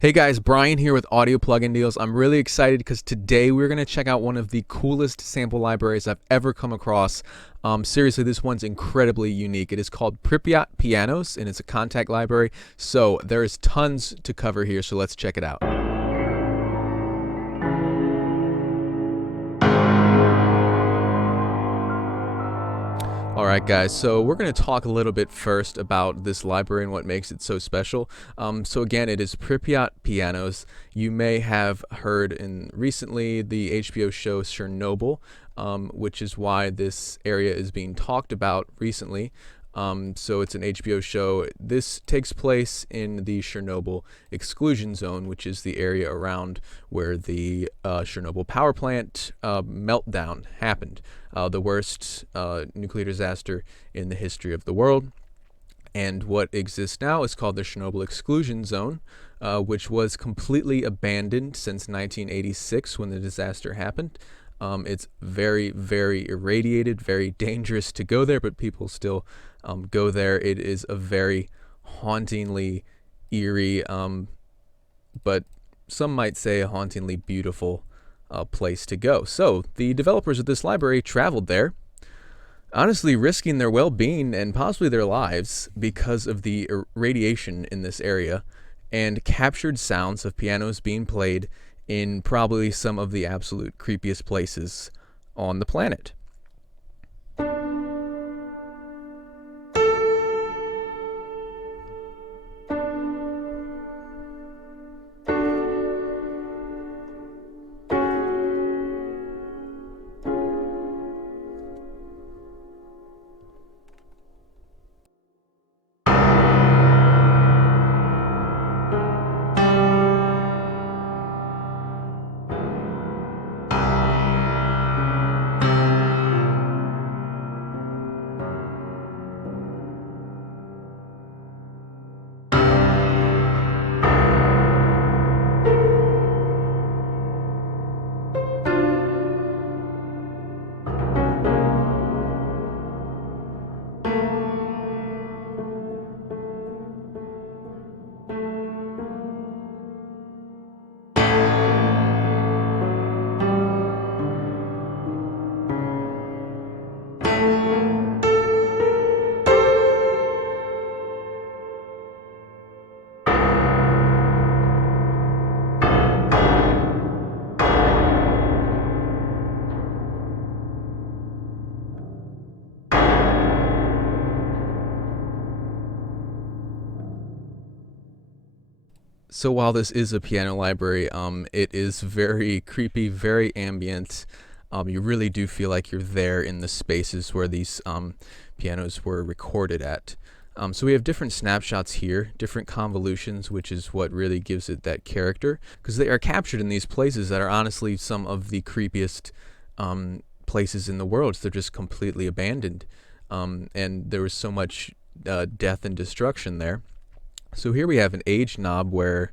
Hey guys, Brian here with Audio Plugin Deals. I'm really excited because today we're going to check out one of the coolest sample libraries I've ever come across. Seriously, this one's incredibly unique. It is called Pripyat Pianos, and it's a contact library. So there's tons to cover here, so let's check it out. Alright guys, so we're going to talk a little bit first about this library and what makes it so special. So again, it is Pripyat Pianos. You may have heard recently the HBO show Chernobyl, which is why this area is being talked about recently. So it's an HBO show. This takes place in the Chernobyl Exclusion Zone, which is the area around where the Chernobyl power plant meltdown happened. The worst nuclear disaster in the history of the world. And what exists now is called the Chernobyl Exclusion Zone, which was completely abandoned since 1986 when the disaster happened. It's very, very irradiated, very dangerous to go there, but people still go there. It is a very hauntingly eerie, but some might say a hauntingly beautiful place to go. So the developers of this library traveled there, honestly risking their well-being and possibly their lives because of the radiation in this area, and captured sounds of pianos being played in probably some of the absolute creepiest places on the planet. So while this is a piano library, it is very creepy, very ambient. You really do feel like you're there in the spaces where these pianos were recorded at. So we have different snapshots here, different convolutions, which is what really gives it that character, because they are captured in these places that are honestly some of the creepiest places in the world. So they're just completely abandoned, and there was so much death and destruction there. So here we have an age knob where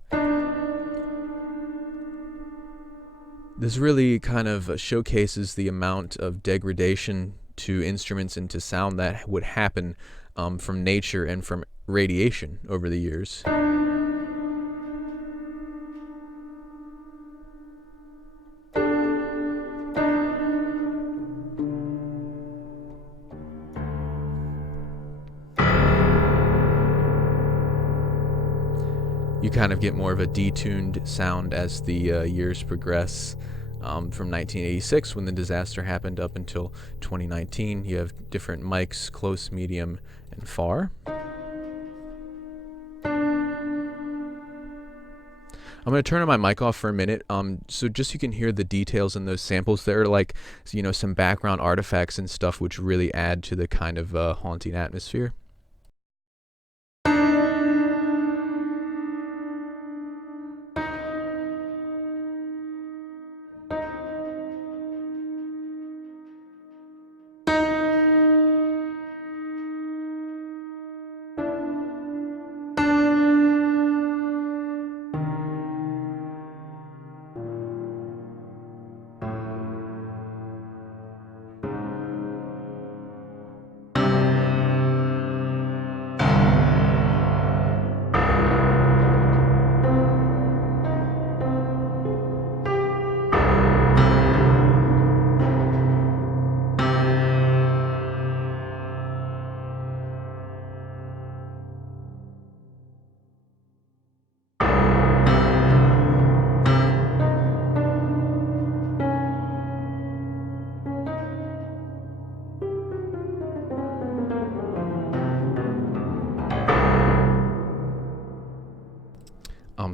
this really kind of showcases the amount of degradation to instruments and to sound that would happen from nature and from radiation over the years. You kind of get more of a detuned sound as the years progress. From 1986, when the disaster happened, up until 2019, you have different mics, close, medium, and far. I'm going to turn my mic off for a minute, so just so you can hear the details in those samples. There are, like, you know, some background artifacts and stuff which really add to the kind of haunting atmosphere.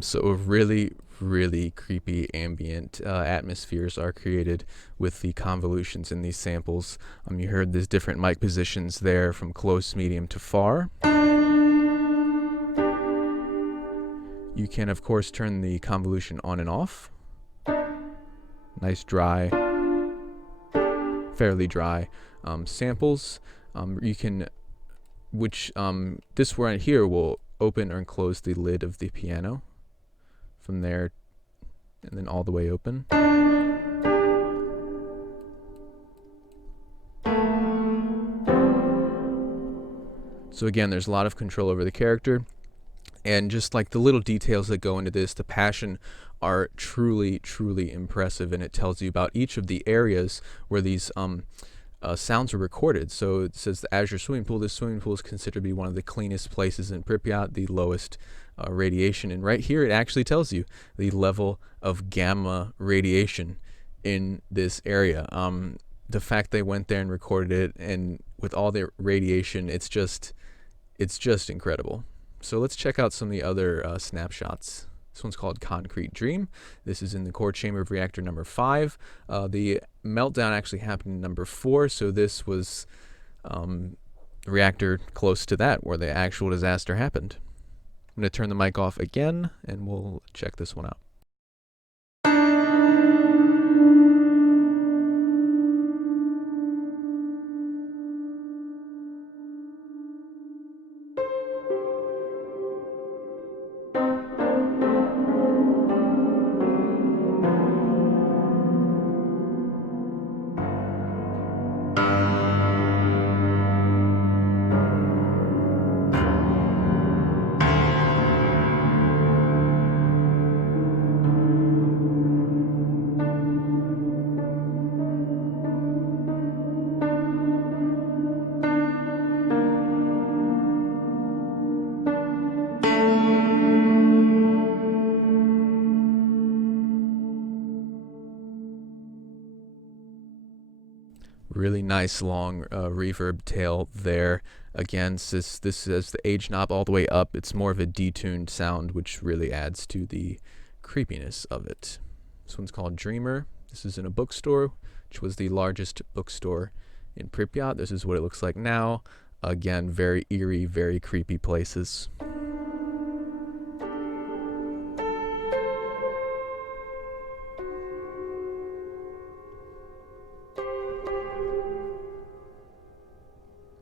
So a really creepy ambient atmospheres are created with the convolutions in these samples. You heard these different mic positions there from close, medium to far. You can of course turn the convolution on and off. Nice dry, fairly dry samples. You can, this right here will open or close the lid of the piano from there and then all the way open. So again, there's a lot of control over the character, and just like the little details that go into this, the passion are truly impressive, and it tells you about each of the areas where these sounds are recorded. So it says the Azure swimming pool. This swimming pool is considered to be one of the cleanest places in Pripyat, the lowest radiation. And right here it actually tells you the level of gamma radiation in this area. The fact they went there and recorded it, and with all the radiation, it's just incredible. So let's check out some of the other snapshots. This one's called Concrete Dream. This is in the core chamber of reactor number 5. The meltdown actually happened in number 4, so this was reactor close to that, where the actual disaster happened. I'm going to turn the mic off again, and we'll check this one out. Really nice long reverb tail there. Again, this says the age knob all the way up. It's more of a detuned sound, which really adds to the creepiness of it. This one's called Dreamer. This is in a bookstore, which was the largest bookstore in Pripyat. This is what it looks like now. Again, very eerie, very creepy places.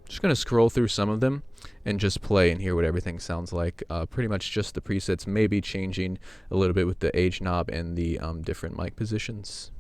Just going to scroll through some of them and just play and hear what everything sounds like. Pretty much just the presets, maybe changing a little bit with the age knob and the different mic positions.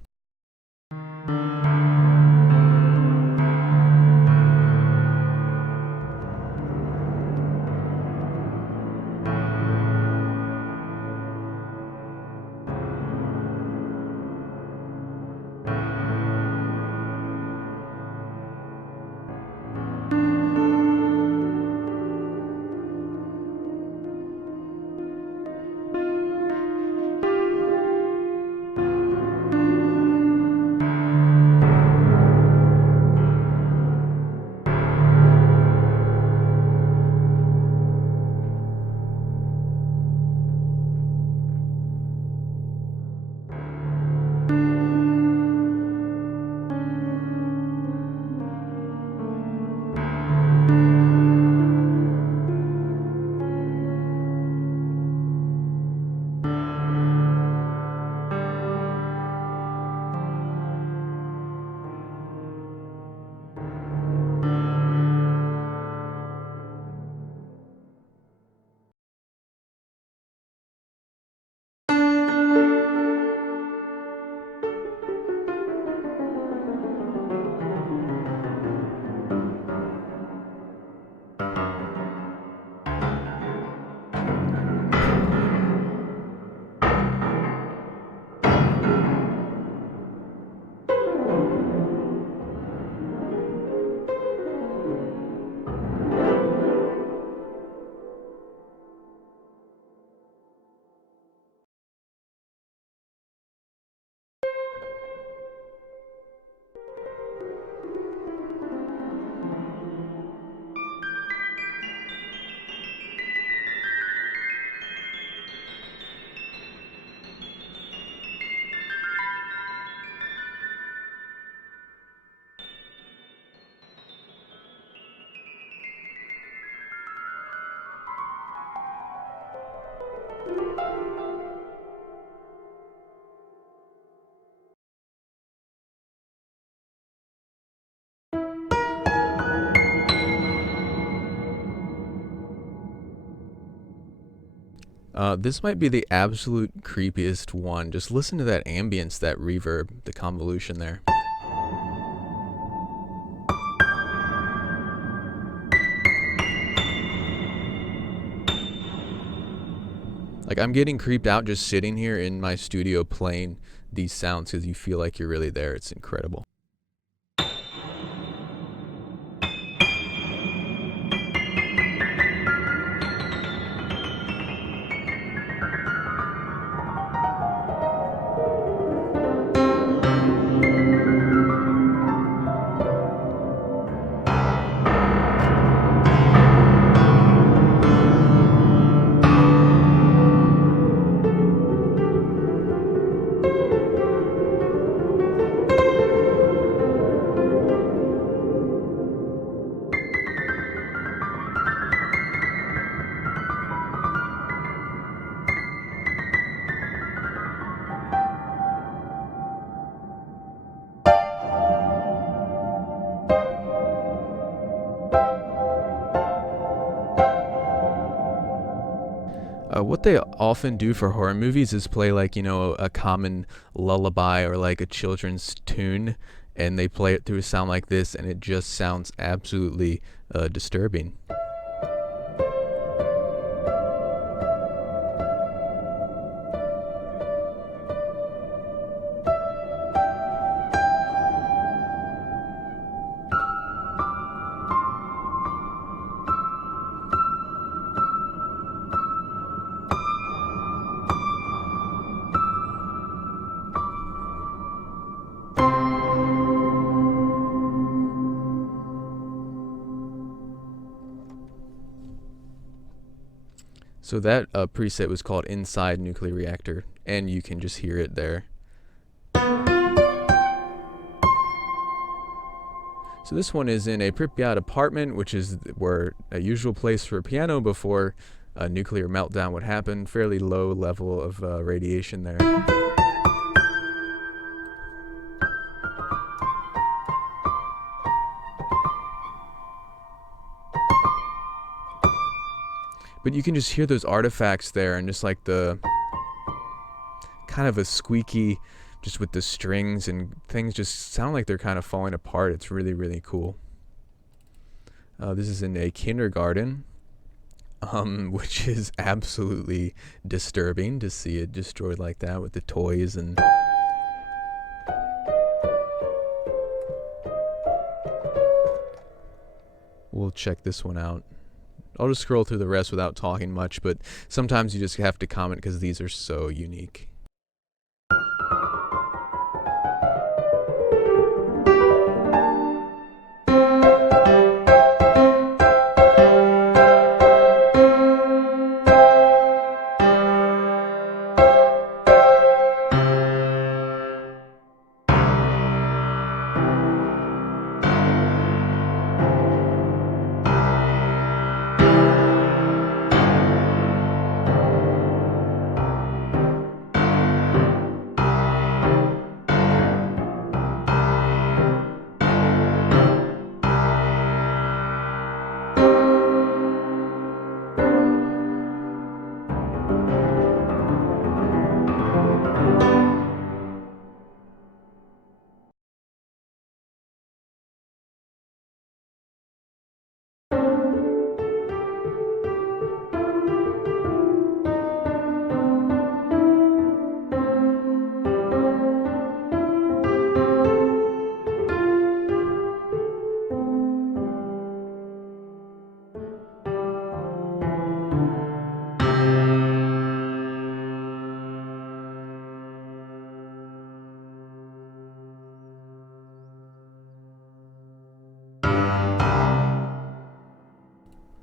This might be the absolute creepiest one. Just listen to that ambience, that reverb, the convolution there. Like, I'm getting creeped out just sitting here in my studio playing these sounds because you feel like you're really there. It's incredible. What they often do for horror movies is play like, you know, a common lullaby or like a children's tune, and they play it through a sound like this, and it just sounds absolutely disturbing. So that preset was called Inside Nuclear Reactor, and you can just hear it there. So this one is in a Pripyat apartment, which is where a usual place for a piano before a nuclear meltdown would happen. Fairly low level of radiation there. But you can just hear those artifacts there, and just like the kind of a squeaky, just with the strings and things just sound like they're kind of falling apart. It's really, really cool. This is in a kindergarten, which is absolutely disturbing to see it destroyed like that with the toys and... We'll check this one out. I'll just scroll through the rest without talking much, but sometimes you just have to comment because these are so unique.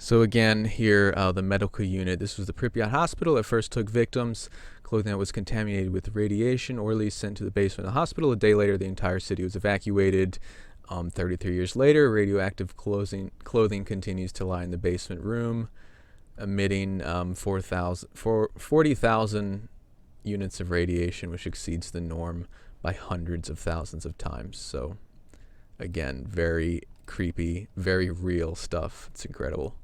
So again, here, the medical unit. This was the Pripyat hospital. It first took victims. Clothing that was contaminated with radiation, or sent to the basement of the hospital. A day later, the entire city was evacuated. 33 years later, radioactive clothing continues to lie in the basement room, emitting 40,000 units of radiation, which exceeds the norm by hundreds of thousands of times. So again, very creepy, very real stuff. It's incredible.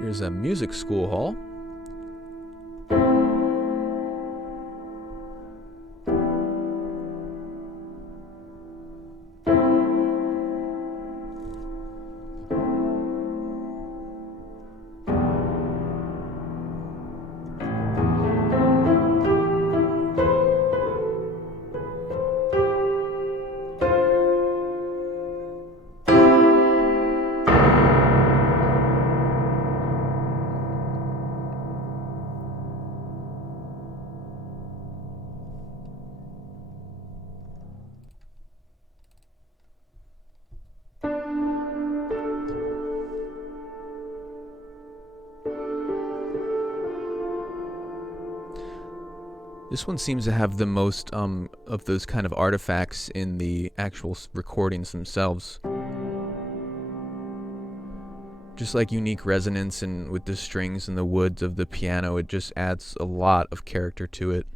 Here's a music school hall. This one seems to have the most of those kind of artifacts in the actual recordings themselves. Just like unique resonance and with the strings and the woods of the piano, it just adds a lot of character to it.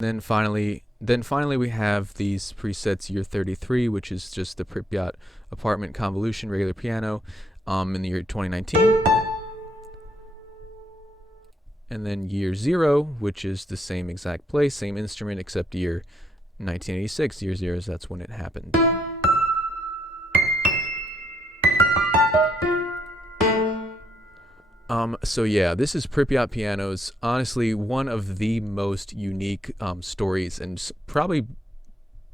Then finally we have these presets year 33, which is just the Pripyat apartment convolution regular piano in the year 2019. And then year 0, which is the same exact place, same instrument, except year 1986. Year 0, that's when it happened. So yeah, this is Pripyat Pianos. Honestly, one of the most unique stories, and probably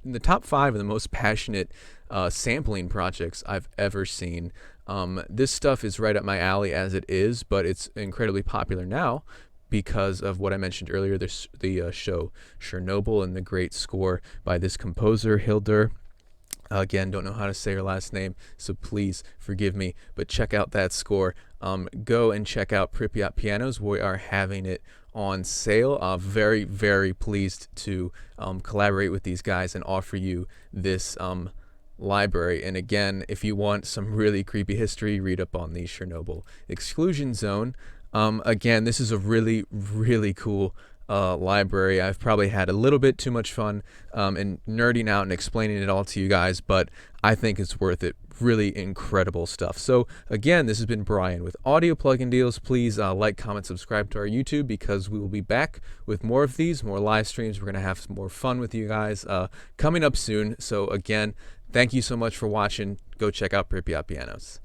in the top 5 of the most passionate sampling projects I've ever seen. This stuff is right up my alley as it is, but it's incredibly popular now because of what I mentioned earlier, the show Chernobyl and the great score by this composer, Hildur. Again, don't know how to say her last name, so please forgive me, but check out that score. Go and check out Pripyat Pianos. We are having it on sale. Very, very pleased to collaborate with these guys and offer you this library. And again, if you want some really creepy history, read up on the Chernobyl Exclusion Zone. Again, this is a really, really cool library. I've probably had a little bit too much fun and nerding out and explaining it all to you guys, but I think it's worth it. Really incredible stuff. So again, this has been Brian with Audio Plugin Deals. Please like, comment, subscribe to our YouTube, because we will be back with more of these, more live streams. We're going to have some more fun with you guys coming up soon. So again, thank you so much for watching. Go check out Pripyat Pianos.